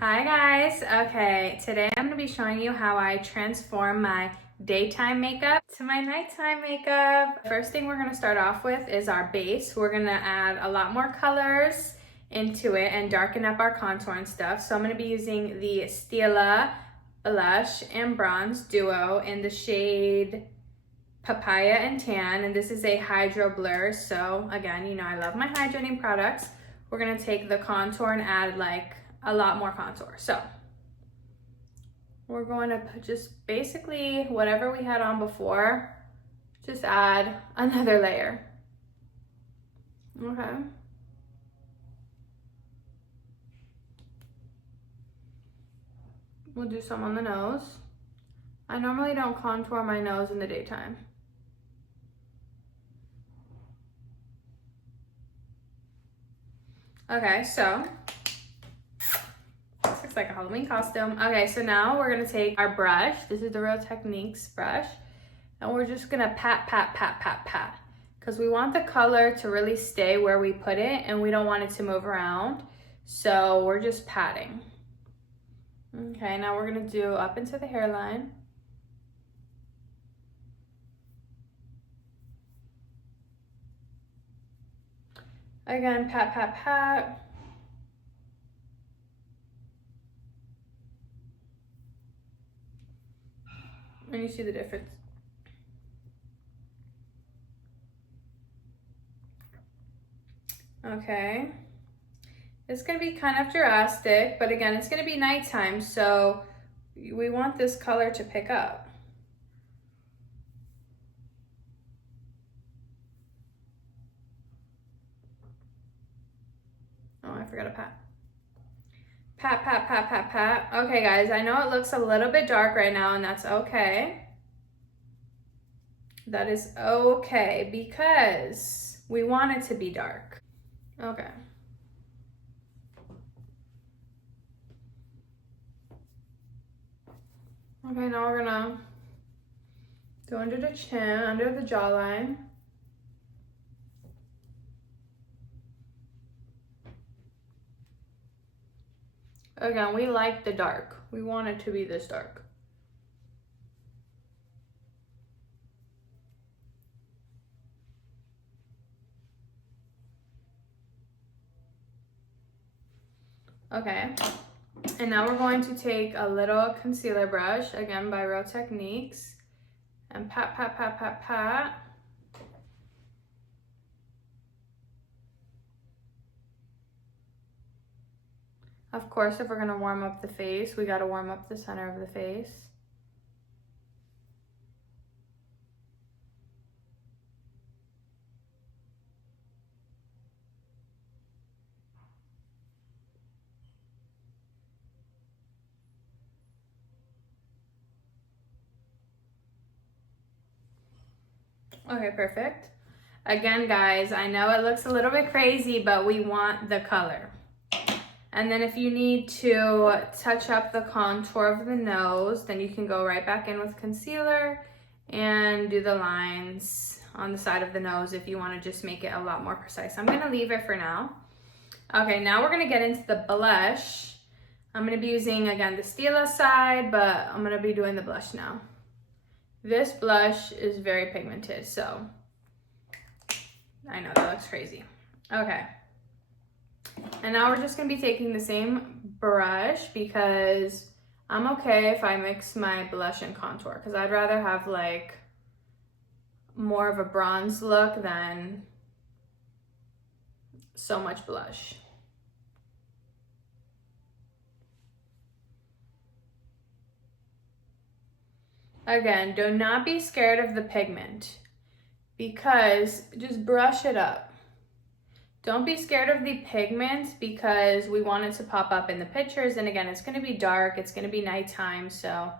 Hi guys, okay, today I'm going to be showing you how I transform my daytime makeup to my nighttime makeup. First thing we're going to start off with is our base. We're going to add a lot more colors into it and darken up our contour and stuff. So I'm going to be using the Stila blush and bronze duo in the shade Papaya and Tan, and this is a hydro blur. So again, you know I love my hydrating products. We're going to take the contour and add like a lot more contour. So we're going to put just basically whatever we had on before, just add another layer. Okay. We'll do some on the nose. I normally don't contour my nose in the daytime. Okay, so this looks like a Halloween costume. Okay, so now we're gonna take our brush. This is the Real Techniques brush. And we're just gonna pat, pat, pat, pat, pat. Because we want the color to really stay where we put it and we don't want it to move around. So we're just patting. Okay, now we're gonna do up into the hairline. Again, pat, pat, pat. And you see the difference. Okay. It's gonna be kind of drastic, but again, it's gonna be nighttime, so we want this color to pick up. Oh, I forgot to pat. Pat, pat, pat, pat, pat. Okay, guys, I know it looks a little bit dark right now, and that's okay. That is okay, because we want it to be dark. Okay. Okay, now we're gonna go under the chin, under the jawline. Again, we like the dark. We want it to be this dark. Okay, and now we're going to take a little concealer brush, again by Real Techniques, and pat, pat, pat, pat, pat. Of course, if we're gonna warm up the face, we gotta warm up the center of the face. Okay, perfect. Again, guys, I know it looks a little bit crazy, but we want the color. And then if you need to touch up the contour of the nose, then you can go right back in with concealer and do the lines on the side of the nose if you want to just make it a lot more precise. I'm going to leave it for now. Okay, now we're going to get into the blush. I'm going to be using, again, the Stila side, but I'm going to be doing the blush now. This blush is very pigmented, so I know that looks crazy. Okay. And now we're just gonna be taking the same brush because I'm okay if I mix my blush and contour because I'd rather have like more of a bronze look than so much blush. Again, do not be scared of the pigment because just brush it up. Don't be scared of the pigment because we want it to pop up in the pictures. And again, it's gonna be dark, it's gonna be nighttime, so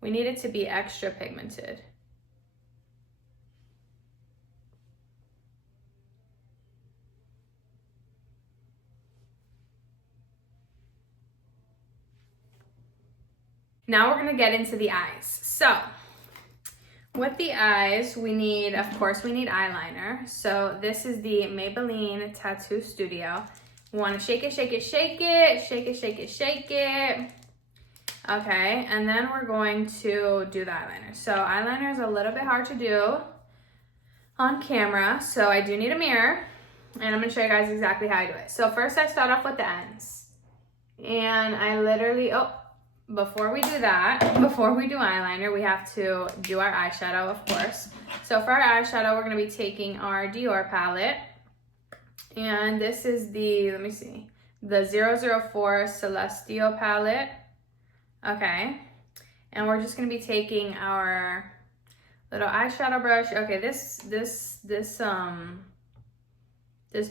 we need it to be extra pigmented. Now we're gonna get into the eyes. So with the eyes, we need, of course, we need eyeliner. So this is the Maybelline Tattoo Studio. You want to shake it, shake it, shake it, shake it, shake it, shake it. Okay, and then we're going to do the eyeliner. So eyeliner is a little bit hard to do on camera, so I do need a mirror, and I'm gonna show you guys exactly how I do it. So first I start off with the ends, and I literally, before we do that, before we do eyeliner, we have to do our eyeshadow, of course. So for our eyeshadow, we're gonna be taking our Dior palette, and this is the, let me see, the 004 Celestial palette. Okay, and we're just gonna be taking our little eyeshadow brush. Okay, this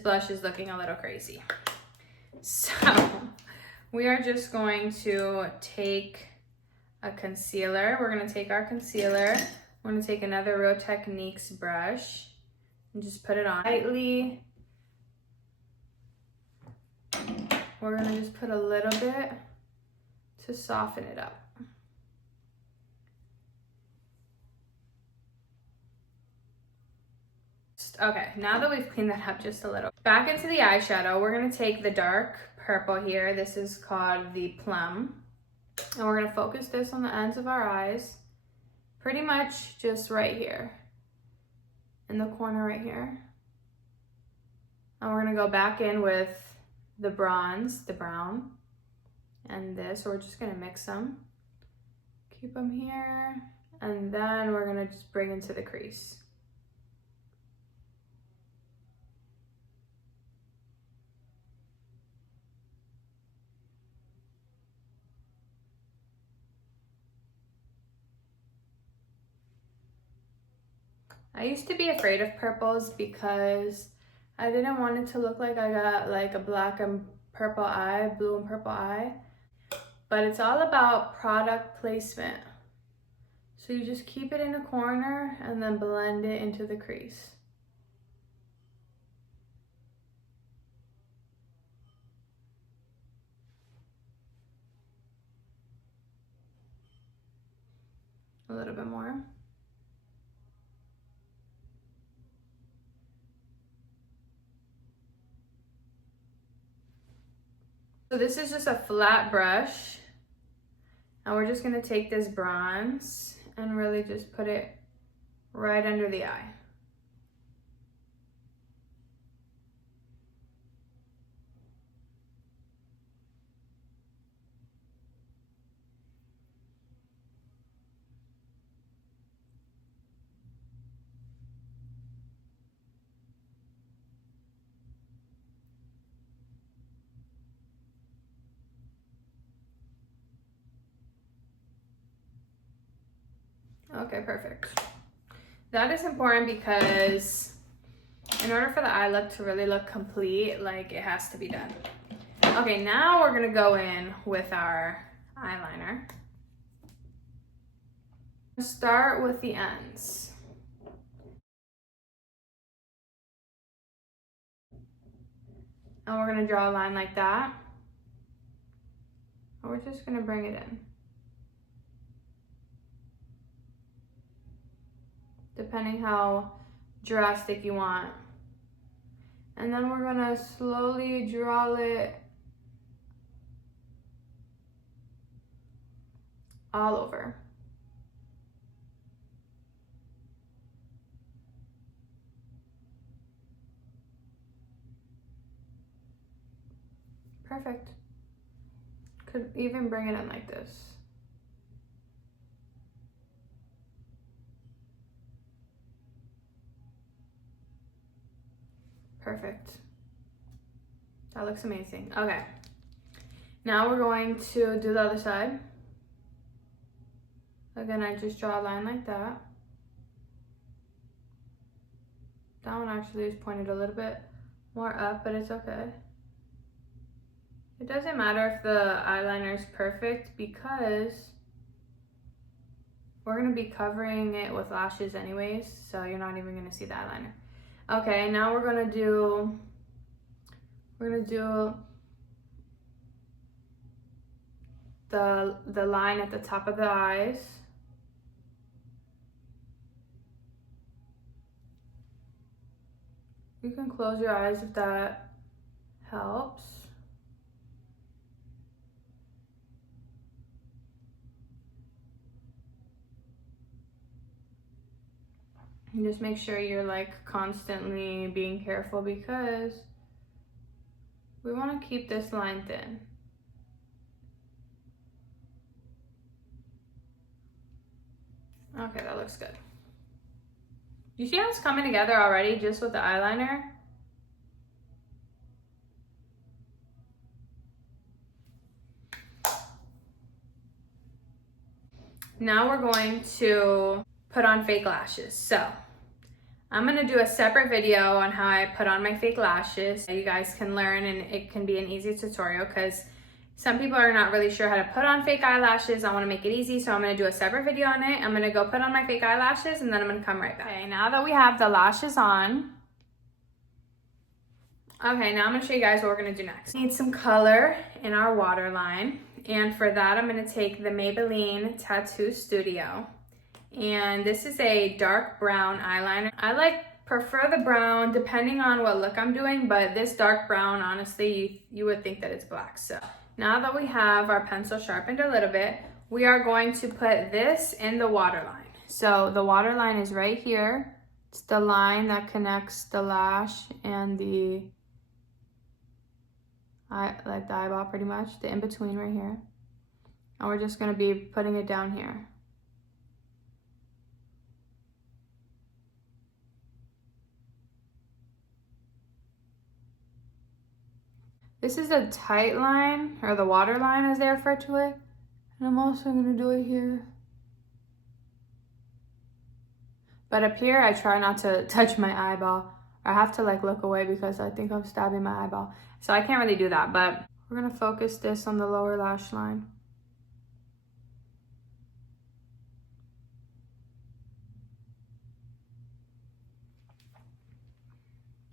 blush is looking a little crazy. So we are just going to take a concealer. We're gonna take our concealer. We're gonna take another Real Techniques brush and just put it on lightly. We're gonna just put a little bit to soften it up. Okay, now that we've cleaned that up just a little, back into the eyeshadow, we're gonna take the dark purple here. This is called the Plum. And we're gonna focus this on the ends of our eyes, pretty much just right here, in the corner right here. And we're gonna go back in with the bronze, the brown, and this. So we're just gonna mix them. Keep them here, and then we're gonna just bring into the crease. I used to be afraid of purples because I didn't want it to look like I got like a black and purple eye, blue and purple eye. But it's all about product placement. So you just keep it in a corner and then blend it into the crease. A little bit more. So this is just a flat brush, and we're just gonna take this bronze and really just put it right under the eye. Okay, perfect. That is important because in order for the eye look to really look complete, like it has to be done. Okay, now we're gonna go in with our eyeliner. Start with the ends. And we're gonna draw a line like that. And we're just gonna bring it in. Depending how drastic you want. And then we're gonna slowly draw it all over. Perfect. Could even bring it in like this. Perfect. That looks amazing. Okay. Now we're going to do the other side. Again, I just draw a line like that. That one actually is pointed a little bit more up, but it's okay. It doesn't matter if the eyeliner is perfect because we're gonna be covering it with lashes anyways, so you're not even gonna see the eyeliner. Okay, now we're gonna do the line at the top of the eyes. You can close your eyes if that helps. And just make sure you're like constantly being careful because we want to keep this line thin. Okay, that looks good. You see how it's coming together already just with the eyeliner? Now we're going to put on fake lashes. So I'm gonna do a separate video on how I put on my fake lashes. You guys can learn, and it can be an easy tutorial because some people are not really sure how to put on fake eyelashes. I wanna make it easy, so I'm gonna do a separate video on it. I'm gonna go put on my fake eyelashes and then I'm gonna come right back. Okay, now that we have the lashes on, okay, now I'm gonna show you guys what we're gonna do next. We need some color in our waterline. And for that, I'm gonna take the Maybelline Tattoo Studio. And this is a dark brown eyeliner. I prefer the brown depending on what look I'm doing, but this dark brown, honestly, you would think that it's black. So now that we have our pencil sharpened a little bit, we are going to put this in the waterline. So the waterline is right here. It's the line that connects the lash and the like the eyeball, pretty much, the in-between right here. And we're just gonna be putting it down here. This is a tight line, or the water line as they refer to it. And I'm also gonna do it here. But up here, I try not to touch my eyeball. I have to like look away because I think I'm stabbing my eyeball. So I can't really do that, but we're gonna focus this on the lower lash line.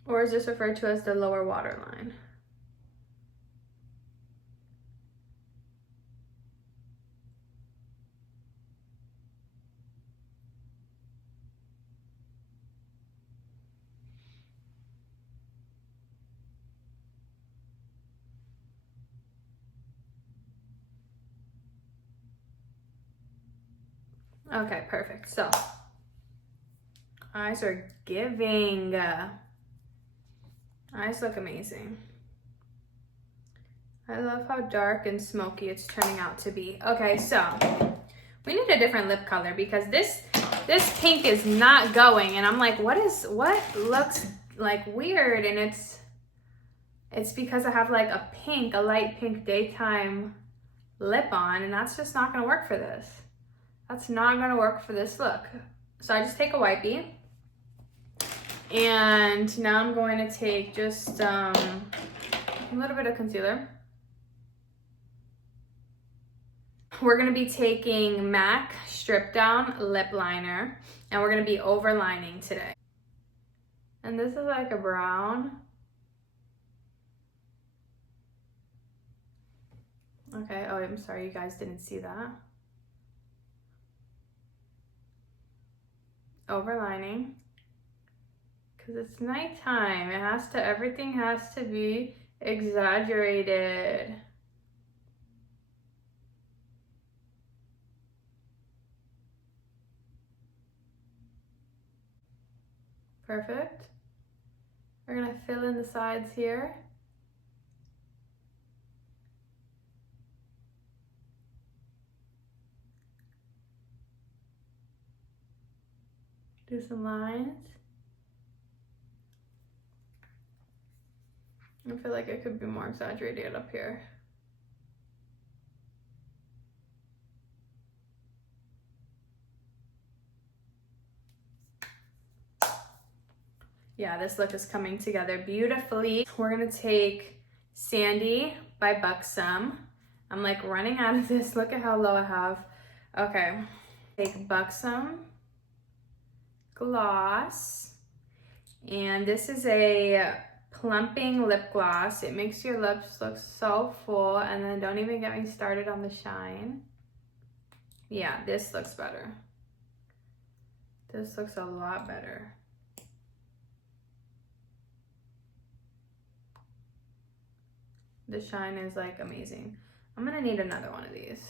Or is this referred to as the lower water line? Okay, perfect. So, eyes are giving. Eyes look amazing. I love how dark and smoky it's turning out to be. Okay, so we need a different lip color because this pink is not going, and I'm like, what looks like weird? And it's because I have like a light pink daytime lip on, and that's just not gonna work for this. That's not gonna work for this look. So I just take a wipey, and now I'm going to take just a little bit of concealer. We're gonna be taking MAC Strip Down Lip Liner, and we're gonna be overlining today. And this is like a brown. Okay, oh, I'm sorry, you guys didn't see that. Overlining, because it's nighttime. Everything has to be exaggerated. Perfect. We're gonna fill in the sides here. Do some lines. I feel like it could be more exaggerated up here. Yeah, this look is coming together beautifully. We're gonna take Sandy by Buxom. I'm like running out of this. Look at how low I have. Okay, take Buxom gloss, and this is a plumping lip gloss. It makes your lips look so full, and then don't even get me started on the shine. Yeah, this looks better. This looks a lot better. The shine is like amazing. I'm gonna need another one of these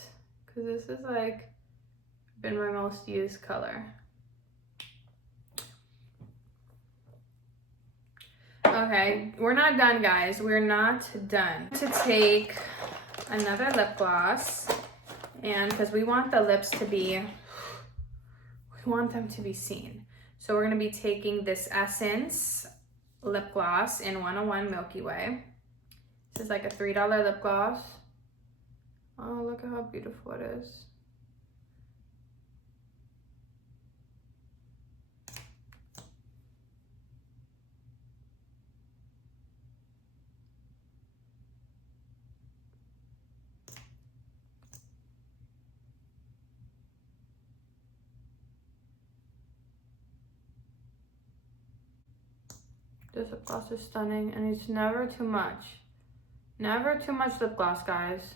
because this is like been my most used color. Okay, we're not done, guys. We're not done. To take another lip gloss, and because we want the lips to be, we want them to be seen. So we're gonna be taking this Essence lip gloss in 101 Milky Way. This is like a $3 lip gloss. Oh, look at how beautiful it is. This lip gloss is stunning, and it's never too much. Never too much lip gloss, guys.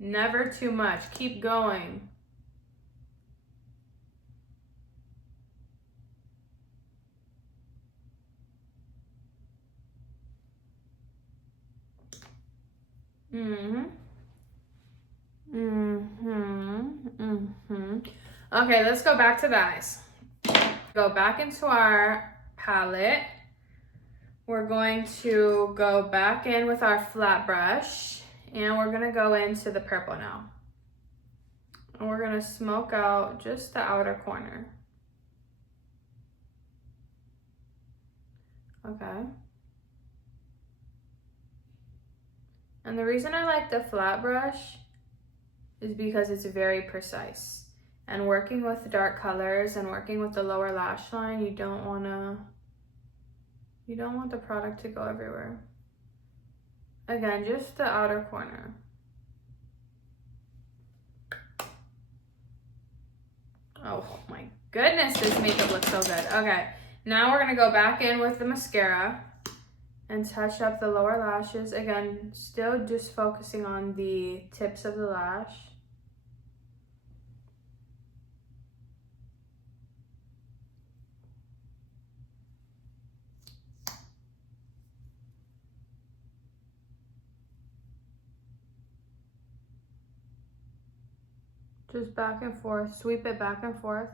Never too much. Keep going. Okay, let's go back to the eyes. Go back into our palette. We're going to go back in with our flat brush, and we're gonna go into the purple now. And we're gonna smoke out just the outer corner. Okay. And the reason I like the flat brush is because it's very precise. And working with dark colors and working with the lower lash line, you don't want the product to go everywhere. Again, just the outer corner. Oh my goodness, this makeup looks so good. Okay, now we're gonna go back in with the mascara and touch up the lower lashes. Again, still just focusing on the tips of the lash. Just back and forth, sweep it back and forth.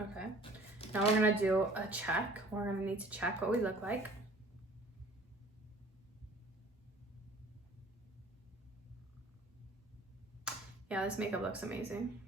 Okay, now we're gonna do a check. We're gonna need to check what we look like. Yeah, this makeup looks amazing.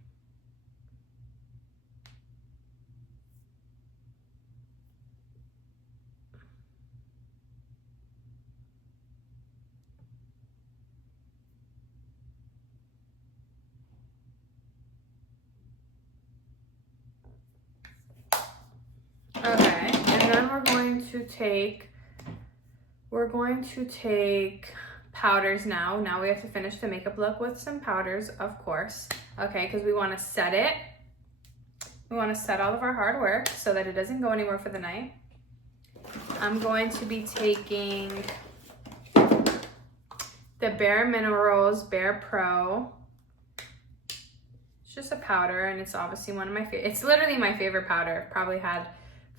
Okay, and then we're going to take powders now. Now we have to finish the makeup look with some powders, of course. Okay, because we want to set it. We want to set all of our hard work so that it doesn't go anywhere for the night. I'm going to be taking the Bare Minerals Bare Pro. It's just a powder, and it's obviously one of my favorite. It's literally my favorite powder. I've probably had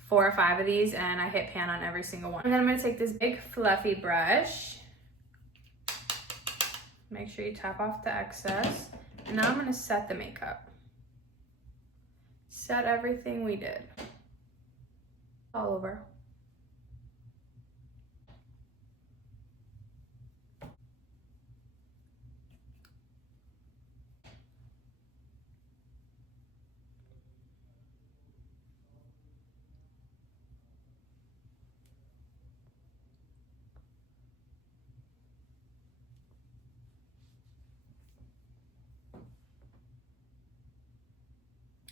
4 or 5 of these, and I hit pan on every single one. And then I'm gonna take this big fluffy brush. Make sure you tap off the excess. And now I'm gonna set the makeup. Set everything we did. All over.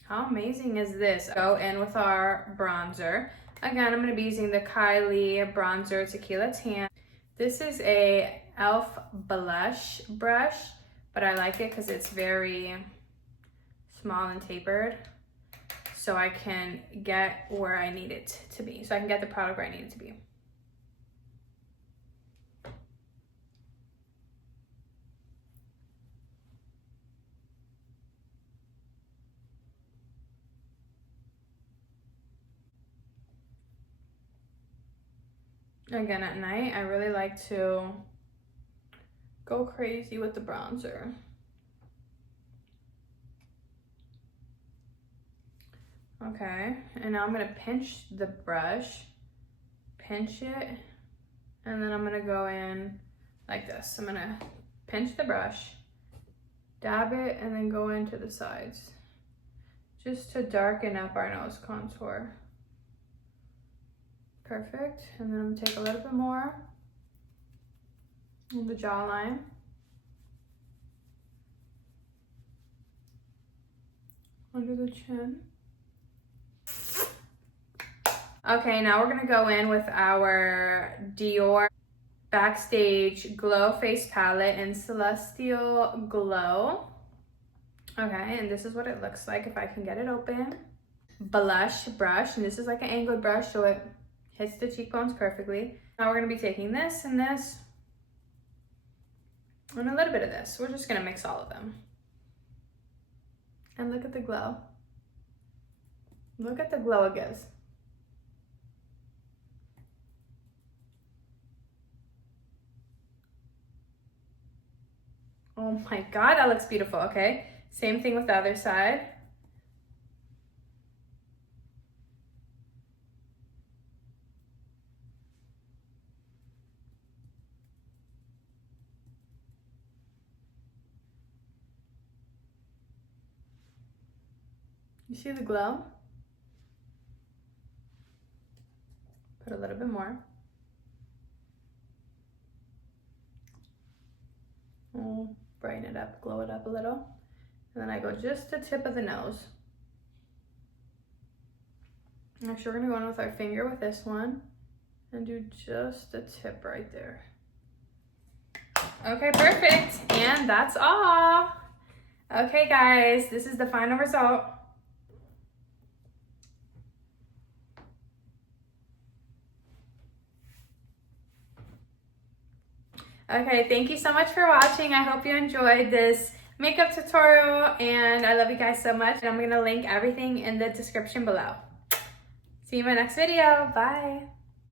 How amazing is this? Go in with our bronzer. Again, I'm going to be using the Kylie Bronzer Tequila Tan. This is a e.l.f. blush brush, but I like it because it's very small and tapered. So I can get where I need it to be. So I can get the product where I need it to be. Again, at night, I really like to go crazy with the bronzer. Okay, and now I'm gonna pinch the brush, pinch it, and then I'm gonna go in like this. I'm gonna pinch the brush, dab it, and then go into the sides, just to darken up our nose contour. Perfect, and then I'm gonna take a little bit more on the jawline. Under the chin. Okay, now we're gonna go in with our Dior Backstage Glow Face Palette in Celestial Glow. Okay, and this is what it looks like if I can get it open. Blush brush, and this is like an angled brush, so it hits the cheekbones perfectly. Now we're gonna be taking this and this, and a little bit of this. We're just gonna mix all of them. And look at the glow. Look at the glow it gives. Oh my God, that looks beautiful, okay? Same thing with the other side. You see the glow? Put a little bit more. We'll brighten it up, glow it up a little. And then I go just the tip of the nose. Actually, we're gonna go in with our finger with this one and do just the tip right there. Okay, perfect. And that's all. Okay, guys, this is the final result. Okay, thank you so much for watching. I hope you enjoyed this makeup tutorial, and I love you guys so much. And I'm gonna link everything in the description below. See you in my next video. Bye.